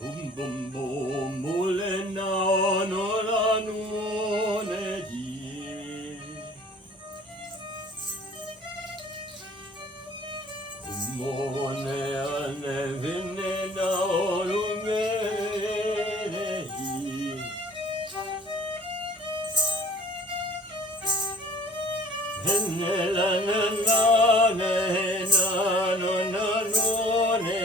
bum bum mole na no la no ne di mo ne ane vinne na oru me ne di henne la na na ne na no na no ne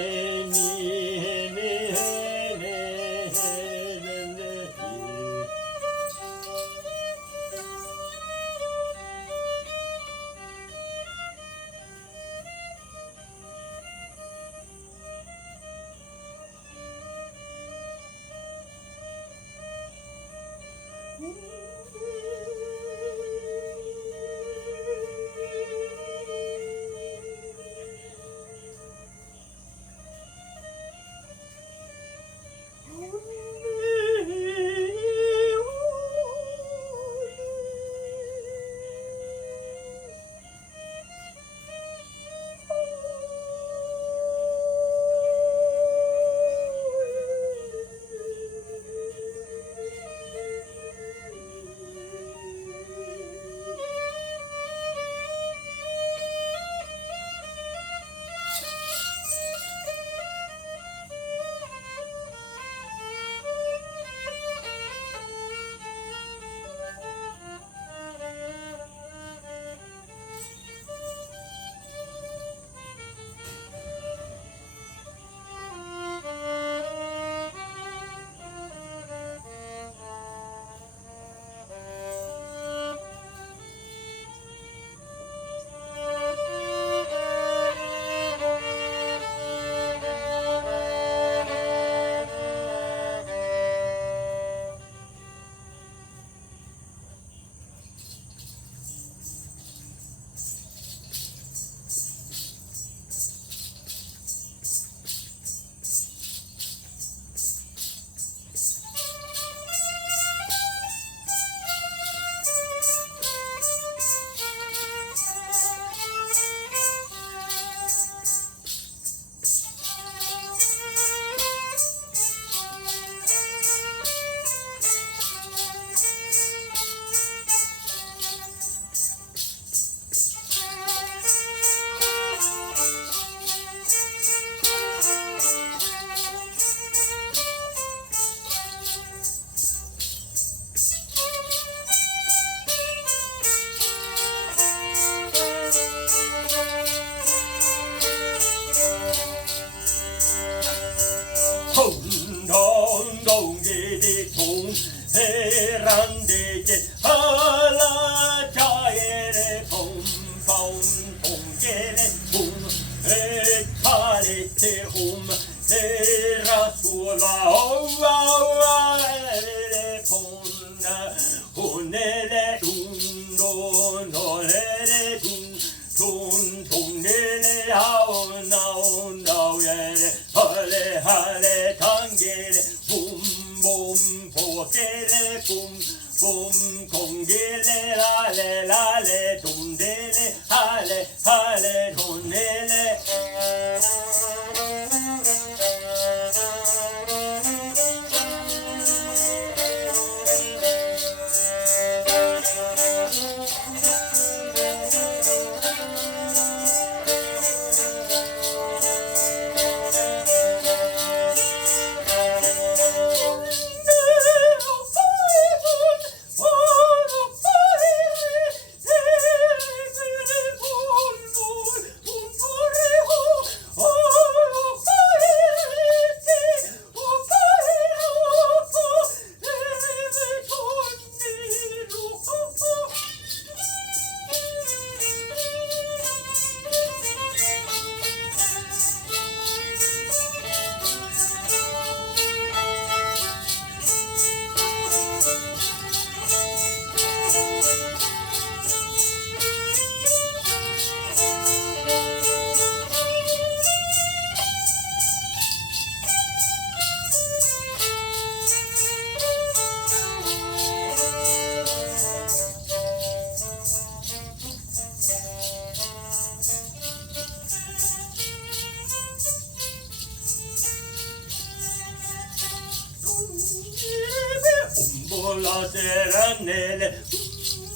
몰라세란네레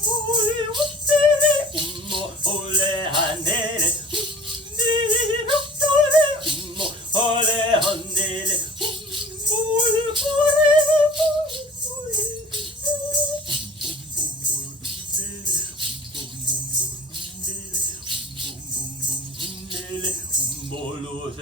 우리 웃세레 ummo 올레 한네레 미력도레 ummo 올레 한네레 우리 몰로세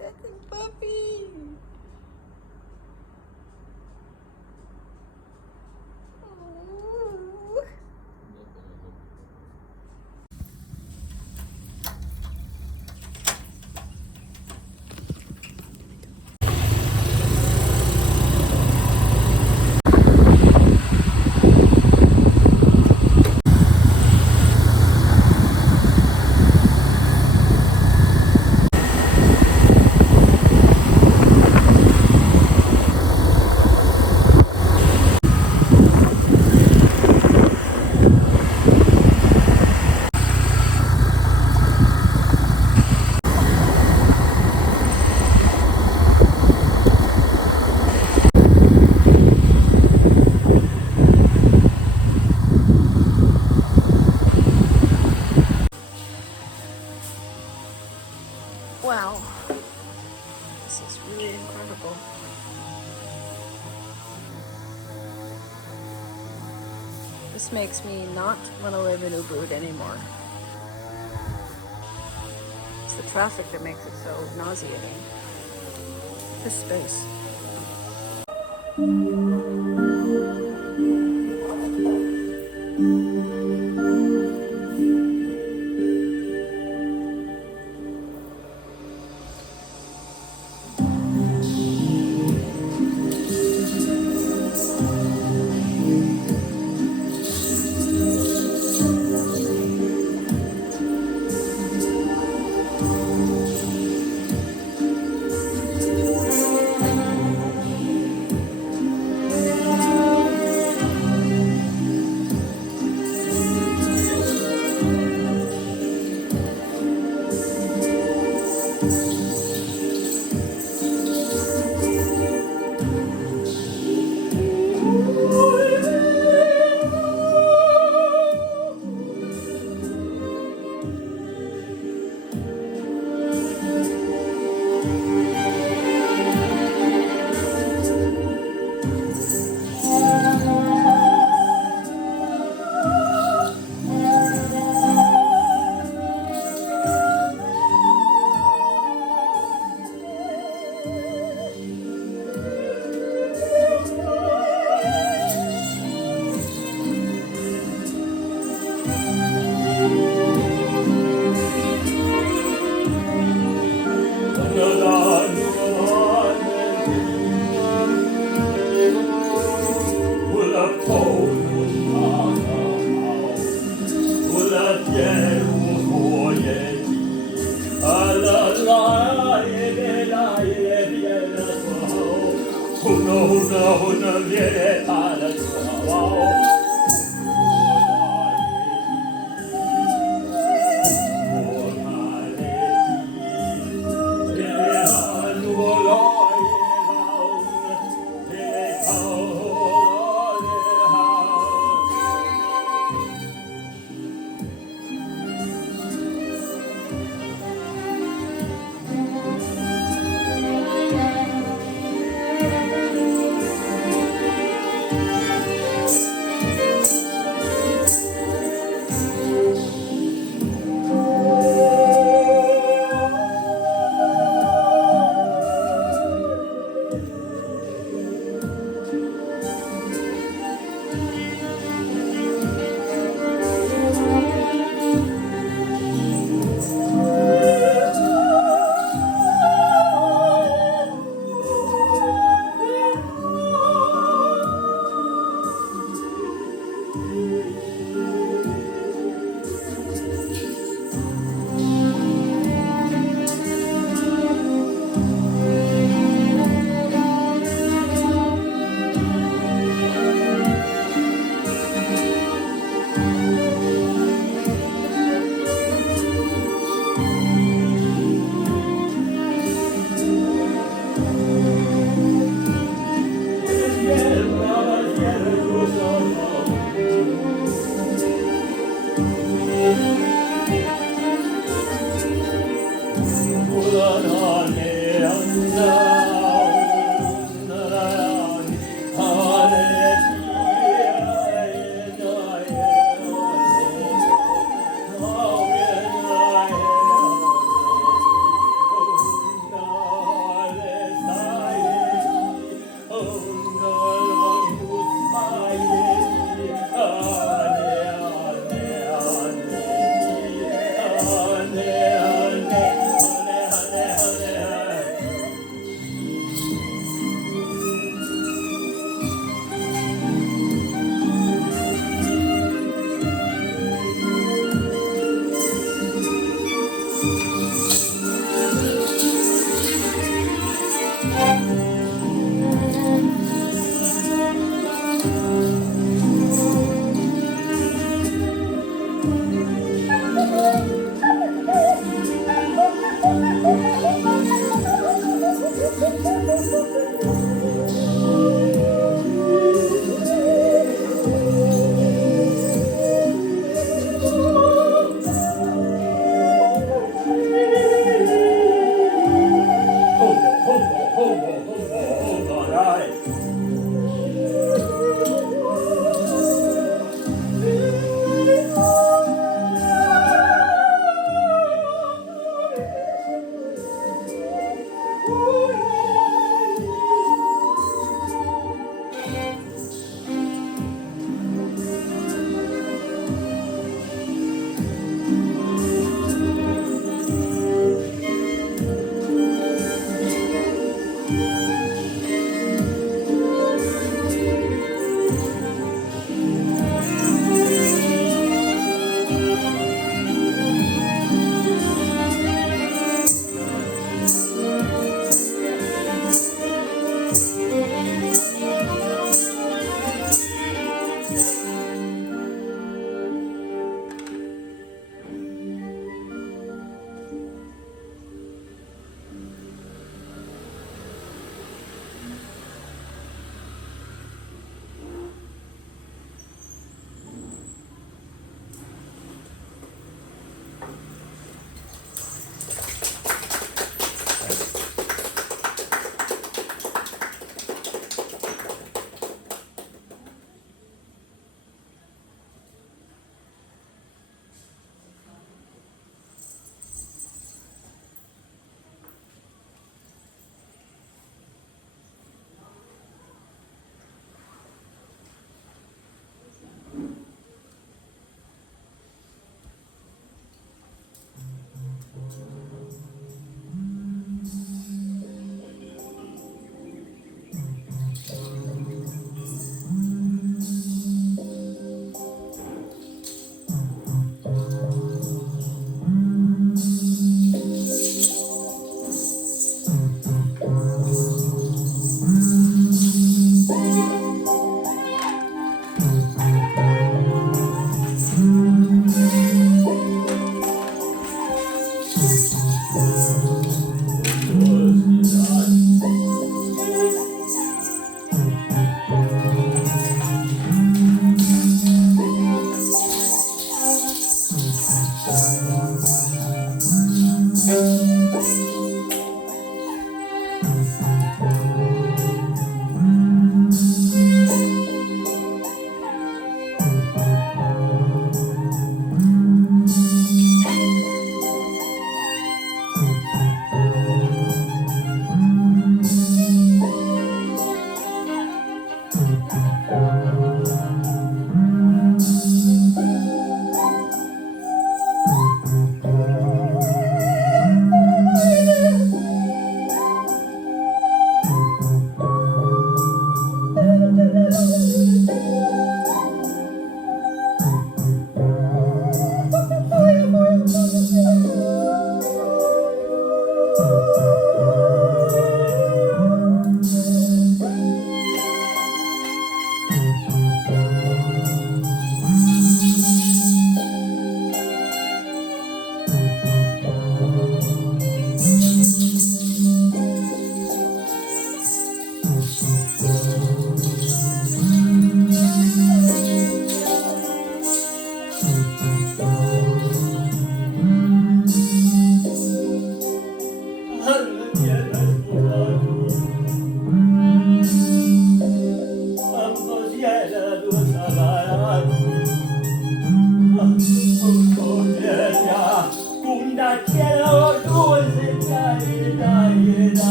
That's a puppy. Ooh. Wow, this is really incredible. This makes me not want to live in Ubud anymore. It's the traffic that makes it so nauseating. This space.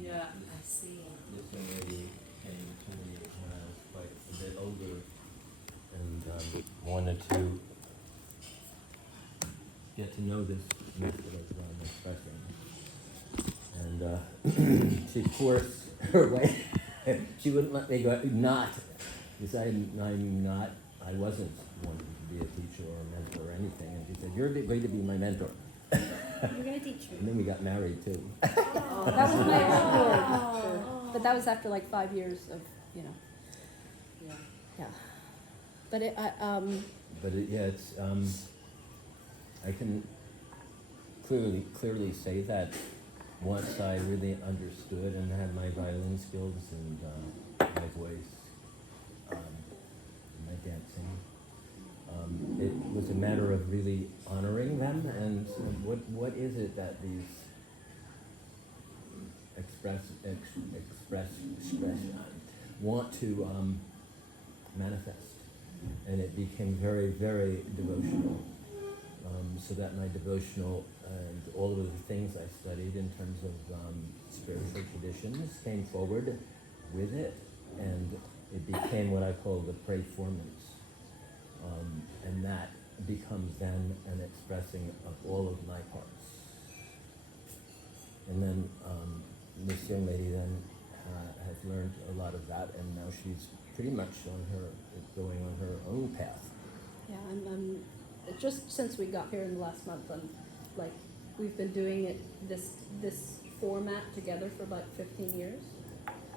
Yeah, I see. This young lady came to me when I was quite a bit older and wanted to get to know this method of expressing. And she forced her way. She wouldn't let me go, because I wasn't wanting to be a teacher or a mentor or anything. And she said, "You're going to be my mentor." You're going to teach me. And then we got married too. That was my experience. Sure. But that was after like 5 years of, yeah. But It's I can clearly say that once I really understood and had my violin skills and my voice, my dancing, it was a matter of really honoring them and what is it that these expression want to manifest, and it became very, very devotional. So that my devotional and all of the things I studied in terms of spiritual traditions came forward with it, and it became what I call the Prayformance, and that becomes then an expressing of all of my parts. And then this young lady then has learned a lot of that, and now she's pretty much going on her own path. Yeah, I'm just since we got here in the last month, we've been doing it this format together for about 15 years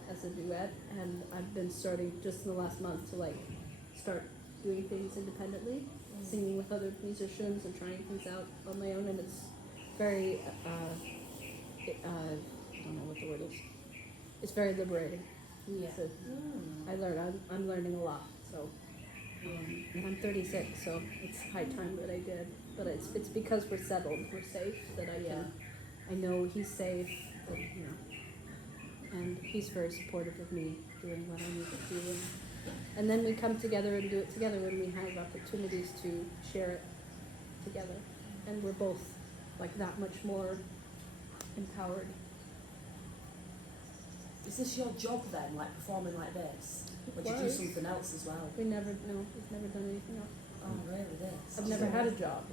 as a duet, and I've been starting just in the last month to start doing things independently, singing with other musicians and trying things out on my own, and it's very I don't know what the word is. It's very liberating. Yeah. So I'm learning a lot. So. And I'm 36, so it's high time that I did. But it's because we're settled, we're safe, that I know he's safe, that, and he's very supportive of me doing what I need to do. And then we come together and do it together when we have opportunities to share it together. And we're both that much more empowered. Is this your job then, performing like this? Or do you do something else as well? We've never done anything else. Oh, really? This? I've never had a job.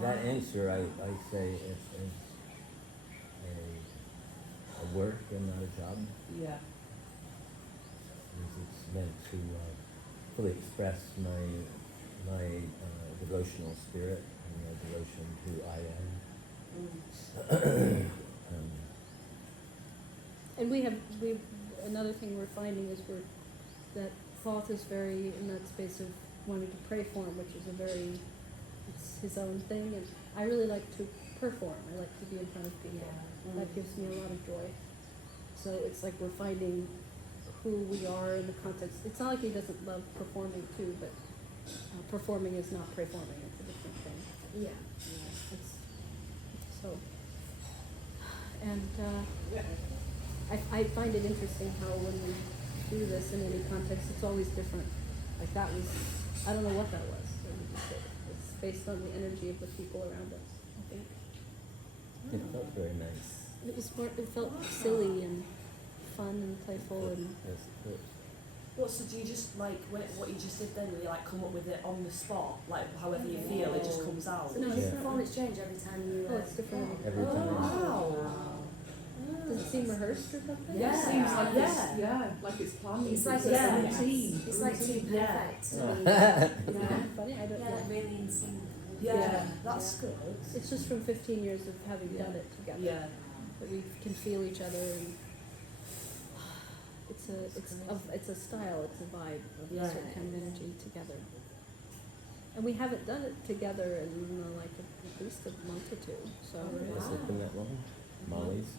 That answer, I say, is a work and not a job. Yeah. It's meant to fully express my devotional spirit and my devotion to who I am. And we another thing we're finding is that Thoth is very in that space of wanting to pray for him, which is it's his own thing, and I really like to perform. I like to be in front of people. Yeah. That gives me a lot of joy. So it's like we're finding who we are in the context. It's not like he doesn't love performing too, but performing is not prayforming. It's a different thing. Yeah. I find it interesting how when we do this in any context, it's always different. That was, I don't know what that was. It's based on the energy of the people around us, I think. It felt very nice. It felt silly and fun and playful and. Yes, of course. What, so do you just, what you just did then, really, come up with it on the spot? However you feel, it just comes out? So no, his performance change every time you... It's different. Every time. Wow. Does it seem rehearsed or something? Yeah. It seems like it's planned. It's like a routine. It's like too perfect. Funny, I don't really in sync. Yeah, that's good. It's just from 15 years of having done it together. Yeah. That we can feel each other, and it's a style, it's a vibe of a certain kind of energy together. And we haven't done it together in at least a month or two. So Has it been that long? Molly's?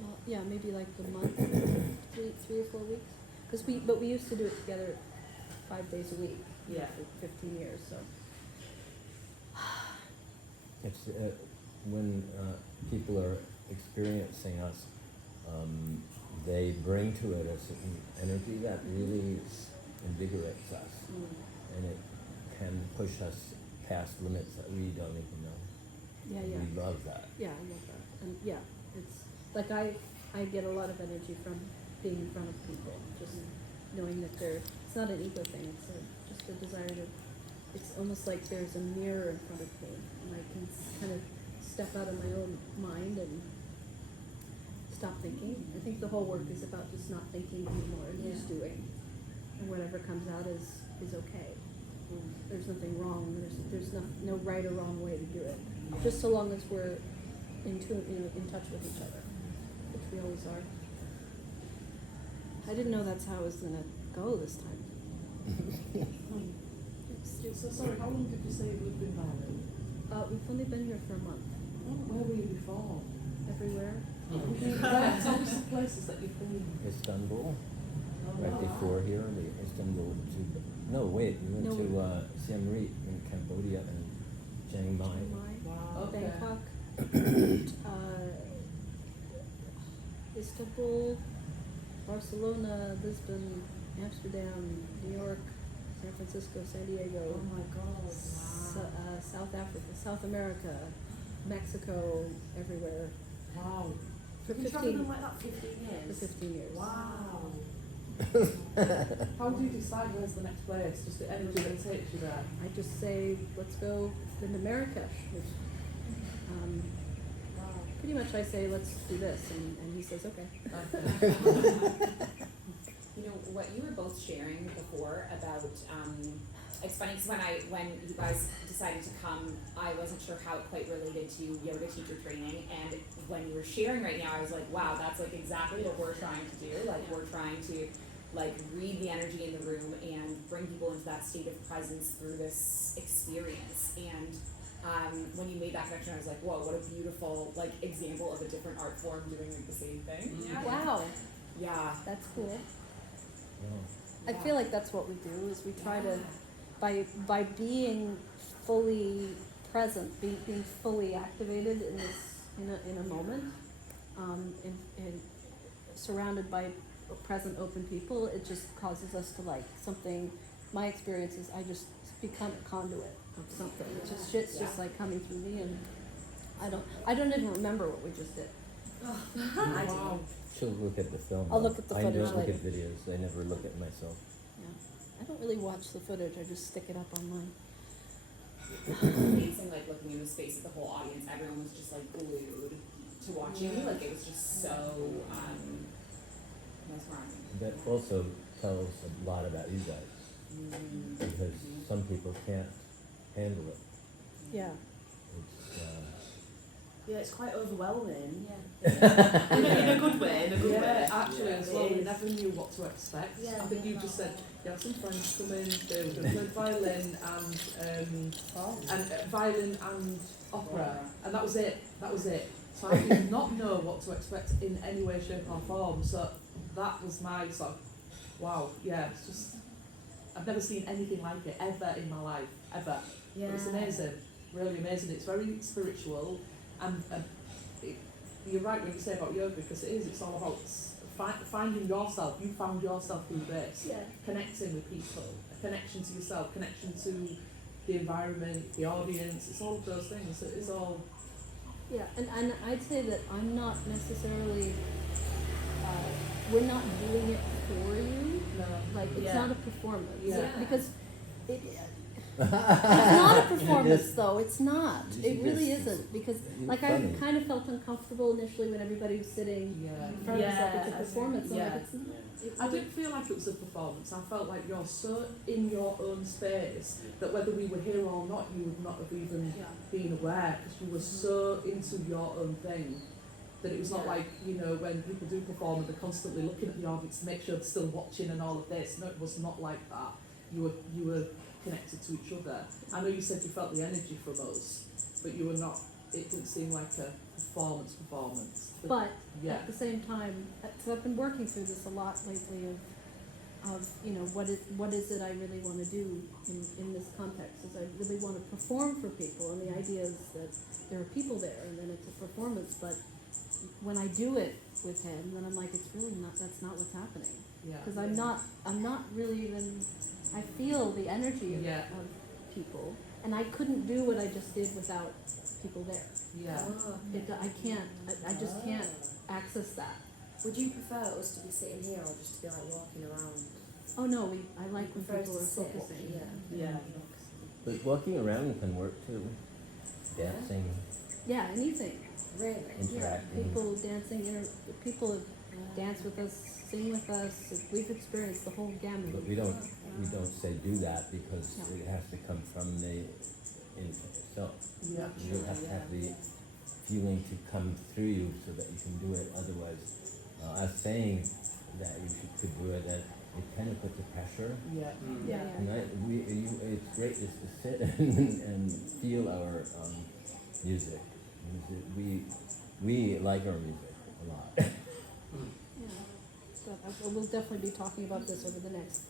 well, yeah, maybe a month, 3 or 4 weeks. But we used to do it together 5 days a week. Yeah. For 15 years. So. It's when people are experiencing us, they bring to it a certain energy that really invigorates us, and it can push us past limits that we don't even know. Yeah, yeah. We love that. Yeah, I love that. And yeah, it's like I get a lot of energy from being in front of people, just knowing that it's not an ego thing, it's just a desire to, it's almost like there's a mirror in front of me, and I can kind of step out of my own mind and stop thinking. I think the whole work is about just not thinking anymore and just doing. And whatever comes out is okay. There's nothing wrong. There's no right or wrong way to do it. Just so long as we're in touch with each other, which we always are. I didn't know that's how it was gonna go this time. So sorry, how long did you say you lived in Bali? We've only been here for a month. Where were you before? Everywhere. Tell us the places that you've been. Istanbul, Oh, right wow. before here, Istanbul to, no wait, we went No, to Siem Reap in Cambodia and Chiang Mai. Wow. Okay. Bangkok, Istanbul, Barcelona, Lisbon, Amsterdam, New York, San Francisco, San Diego, Oh my god. South Africa, South America, Mexico, everywhere. Wow. For You've been travelling 15, like that 15 for years? 15 years. Wow. How do you decide where's the next place? Just the energy that takes you there? I just say, let's go to Marrakesh. Which, Wow. pretty much I say, let's do this, and he says, okay. You know, what you were both sharing before about, it's funny because when you guys decided to come, I wasn't sure how it quite related to yoga teacher training, and when you were sharing right now, I was like, wow, that's like exactly what we're trying to do. Like, we're trying to like read the energy in the room and bring people into that state of presence through this experience. And when you made that connection, I was like, whoa, what a beautiful like example of a different art form doing like the same thing. Wow, Yeah. that's cool. Wow. I feel like that's what we do, is we try to, by being fully present, being fully activated in this, in a moment, and surrounded by present open people, it just causes us to like something. My experience is I just become a conduit of something. It's just shit's just like coming through me, and I don't even remember what we just did. I Wow. She'll look at the film. I'll look at the I footage don't look later. at videos, I never look at myself. Yeah, I don't really watch the footage. I just stick it up online. Amazing, like looking in the space of the whole audience, everyone was just like glued to watching you. Like it was just so mesmerizing. That also tells a lot about you guys, because some people can't handle it. Yeah. It's, Yeah, it's quite overwhelming. Yeah. In a good way, in a good Yeah, way. actually, as It well, we is. never knew what to expect. Yeah, I think you just said you had some friends come in, they were going to play violin and violin and opera, and that was it. That was it. So I did not know what to expect in any way, shape, or form. So that was my sort of wow. Yeah, it's just I've never seen anything like it ever in my life, ever. Yeah. But it's amazing, really amazing. It's very spiritual, and you're right when you say about yoga, because it is. It's all about finding yourself. You found yourself through this. Yeah. Connecting with people, a connection to yourself, connection to the environment, the audience. It's all of those things. It's all. Yeah, and I'd say that I'm not necessarily, we're not doing it for you. No. Like, it's Yeah. not a performance. Yeah. Because it's not a performance, though. It's not. It really isn't. Because, like, I Funny. kind of felt uncomfortable initially when everybody was sitting Yeah. in front of us, like it's a Yeah. performance. I'm Yeah. like, it's not. I didn't feel like it was a performance. I felt like you're so in your own space that whether we were here or not, you would not have even been aware, because you were so into your own thing that it was not like, you know, when people do perform and they're constantly looking at the audience to make sure they're still watching and all of this. No, it was not like that. You were connected to each other. I know you said you felt the energy from us, but you were not. It didn't seem like a performance. But yeah. at the same time, so I've been working through this a lot lately of you know, what is it I really want to do in this context, is I really want to perform for people, and the idea is that there are people there and then it's a performance, but when I do it with him, then I'm like, it's really not, that's not what's happening, Yeah. because I'm not really even, I feel the energy of Yeah. people, and I couldn't do what I just did without people there. Yeah. Oh. I can't, I just can't access that. Would you prefer us to be sitting here or just to be like walking around? Oh no, I like when Prefer us people to are sit? focusing. Yeah. Yeah. But walking around can work too. Dancing, Yeah, anything. Really? Yeah, interacting. people dancing, people dance with us, sing with us. We've experienced the whole gamut. But we don't say do that because No. it has to come from the itself. Yeah. You have to have the feeling to come through you so that you can do it. Otherwise, us saying that you could do it, that it kind of puts a pressure. Yeah. Yeah, And it's great just to sit and feel our music. We like our music a lot. yeah. So we'll definitely be talking about this over the next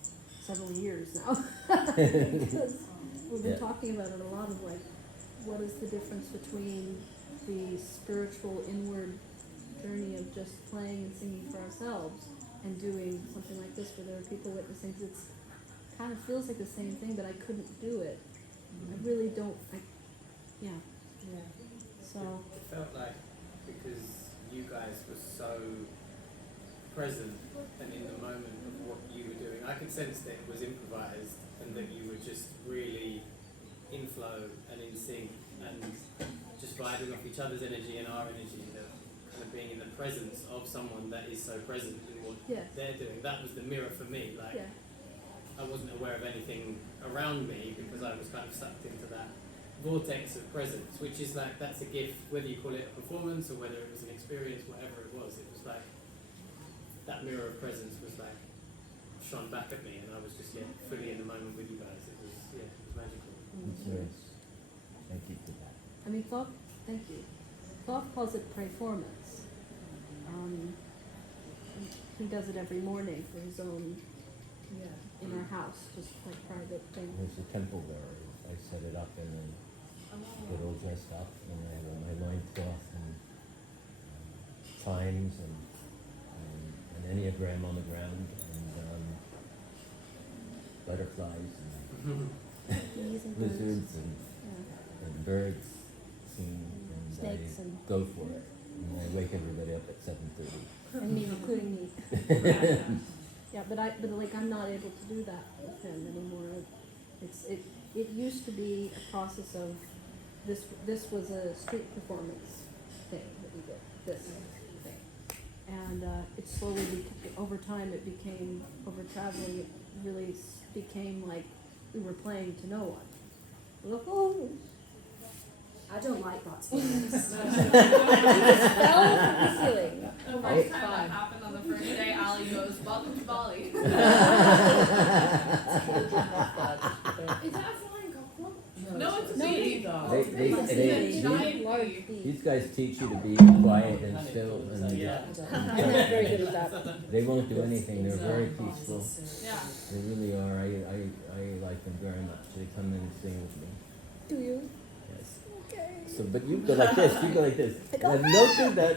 several years now. Because we've been Yeah. talking about it a lot of like, what is the difference between the spiritual inward journey of just playing and singing for ourselves and doing something like this where there are people witnessing, 'cause it's kind of feels like the same thing, but I couldn't do it. I really don't, yeah, so, It felt like because you guys were so present and in the moment of what you were doing, I could sense that it was improvised and that you were just really in flow and in sync and just vibing off each other's energy and our energy, that kind of being in the presence of someone that is so present in what yes, they're doing. That was the mirror for me. Like, yeah, I wasn't aware of anything around me because I was kind of sucked into that vortex of presence, which is like, that's a gift, whether you call it a performance or whether it was an experience, whatever it was like that mirror of presence was like shone back at me and I was just fully in the moment with you guys. It was magical. It's yours. Thank you for that. I mean, Thoth, thank you. Thoth calls it prayformance. He does it every morning for his own, in our house, just like private thing. There's a temple there. I set it up and then get all dressed up and I have my loincloth and chimes and an enneagram on the ground and butterflies and Bees and birds. lizards Yeah. and birds sing and Snakes I and- go for it. And I wake everybody up at 7:30. And me, including me. Yeah, but like I'm not able to do that with him anymore. It used to be a process of this was a street performance thing that we did, this thing. And it slowly over time it became, over traveling, it really became like we were playing to no one. Oh, I don't like that, to be honest. fell from the ceiling. The first time that happened on the first day, Ali goes, "Welcome to Bali." Is that a flying cockroach? No, it's a No, bee. They- Giant large bee. bee. These guys teach you to be quiet and still and I'm not very good at that. they won't do anything. They're very peaceful. Yeah. They really are. I like them very much. They come in and sing with me. Do you? Yes. Okay. So, but you go like this. You go like this. I go, Don't do that.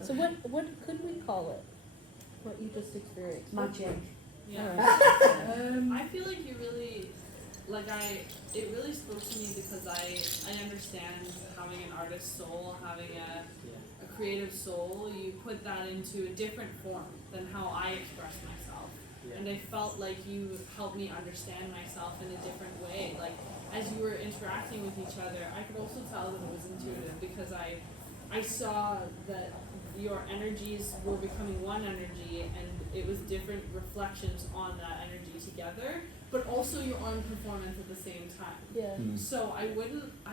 So what could we call it? What you just experienced? Magic. Yeah. Alright. I feel like you really, it really spoke to me because I understand having an artist's soul, having a creative soul. You put that into a different form than how I express myself. And I felt like you helped me understand myself in a different way. Like, as you were interacting with each other, I could also tell that it was intuitive because I saw that your energies were becoming one energy and it was different reflections on that energy together, but also your own performance at the same time. Yeah. So I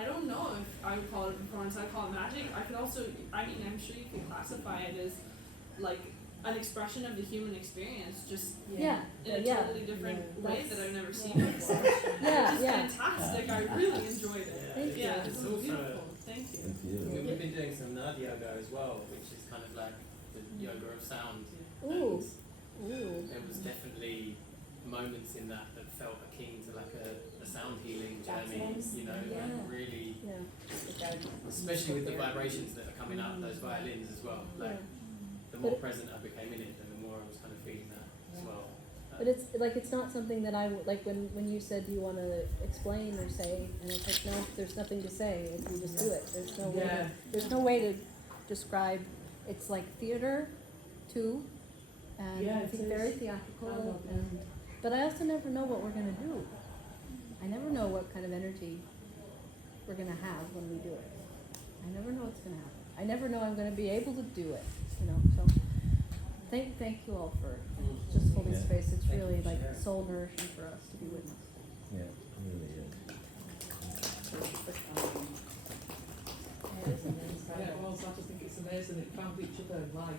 don't know if I would call it a performance, I'd call it magic. I could also, I'm sure you could classify it as like an expression of the human experience, just Yeah. in a Yeah. totally different way That's- that I've never seen before. Yeah, It's yeah. fantastic. I really enjoyed it. Thank you. Yeah, it It's was also- beautiful. Thank you. Thank you. We've been doing some nerd yoga as well, which is kind of like the yoga of sound. Ooh. And Ooh. there was definitely moments in that felt akin to like a sound healing journey, you know, and really, Yeah. especially with the vibrations that are coming out of those violins as well. Like, Yeah. the more present I became in it, then the more I was kind of feeling that as well. But it's like, it's not something that like when you said you want to explain or say, and it's like, no, there's nothing to say, if you just do it. There's no way to describe. It's like theater too, and Yeah, I think it very is. I theatrical, love it. and but I also never know what we're gonna do. I never know what kind of energy we're gonna have when we do it. I never know what's gonna happen. I never know I'm gonna be able to do it, so thank you all for just holding Yeah. space. It's Thank you really for like sharing. soul nourishing for us to be witnessed. Yeah, it really is. Yeah, well, so I just think it's amazing that you found each other in life,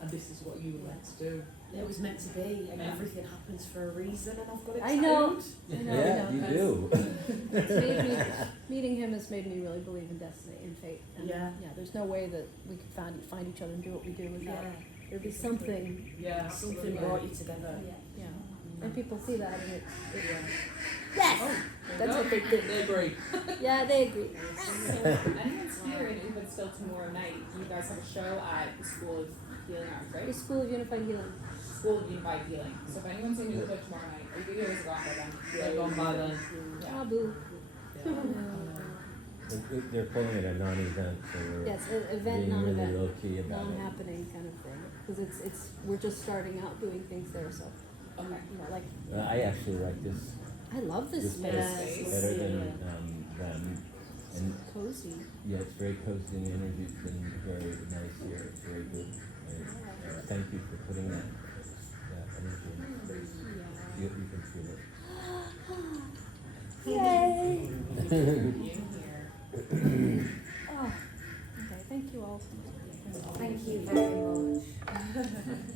and this is what you were meant to do. It was meant to be, and everything happens for a reason, and I've got it I know. timed. I know. Yeah, you do. It's made me, meeting him has made me really believe in destiny and fate. And Yeah. there's no way that we could find each other and do what we do without. Yeah. There'd be something. Yeah, Something absolutely. brought you together. Yeah. And people see that, and it Yes! that's what they think. They agree. Yeah, they agree. So if anyone's here in Ubud still tomorrow night, you guys have a show at the School of Healing Arts, The right? School of Unified Healing. School of Unified Healing. So if anyone's in Ubud tomorrow night, our videos are gone by then. They're gone by then. Yeah. Ah, boo. They're calling it a non-event, so we're Yes, an event, being really non-event, low-key about it. non-happening kind of thing. Because we're just starting out doing things there, so Okay. like I actually like this I love this space. Yes. better than them. And Cozy. yeah, it's very cozy and the energy's been very nice here. It's very good. Thank you for putting that energy in the space. You can feel it. Yay! Being here. Oh, okay. Thank you all so much. Thank you very much.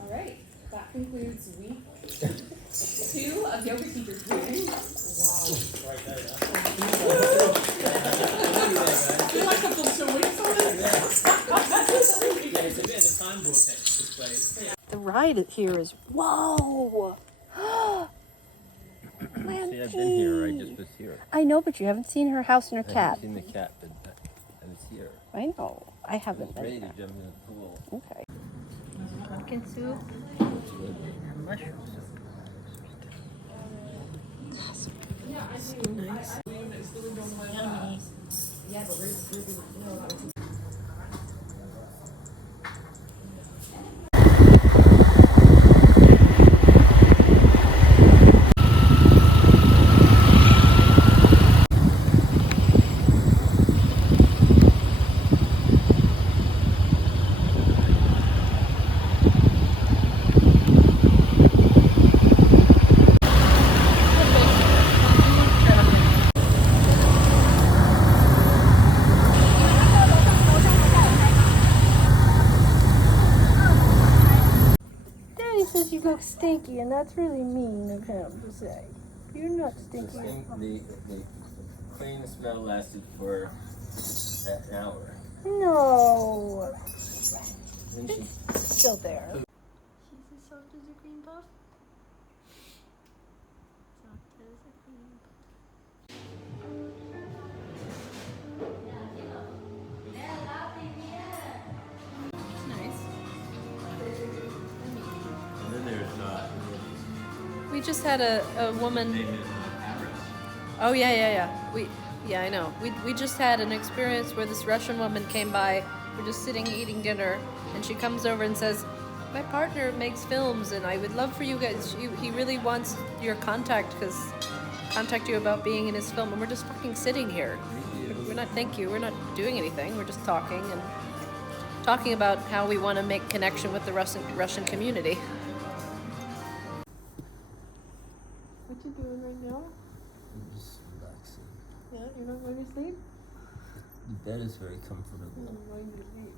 All right, that concludes week 2 of yoga teacher training. Right there, yeah. I feel like I've done 2 weeks already. Yeah, it's a bit of a time vortex, this place. The ride here is whoa. See, I've been here. I just was here. I know, but you haven't seen her house and her I cat. haven't seen the cat, but I was here. I know. I I haven't was been. ready to jump in the pool. Okay. Pumpkin soup. And mushroom soup. Nice. Yeah, but Ruby, that was Daddy says you look stinky, and that's really mean of him to say. You're not stinky. The clean smell lasted for an hour. No. Then she It's still there. She's as soft as a cream puff. Soft as a cream puff. It's nice. and then there's We just had a woman. Oh yeah. I know. We just had an experience where this Russian woman came by. We're just sitting eating dinner, and she comes over and says, "My partner makes films, and I would love for you guys. He really wants your contact you about being in his film." And we're just fucking sitting here. We're not. Thank you. We're not doing anything. We're just talking about how we want to make connection with the Russian community. What you doing right now? I'm just relaxing. Yeah, you're not going to sleep? The bed is very comfortable. I'm going to sleep.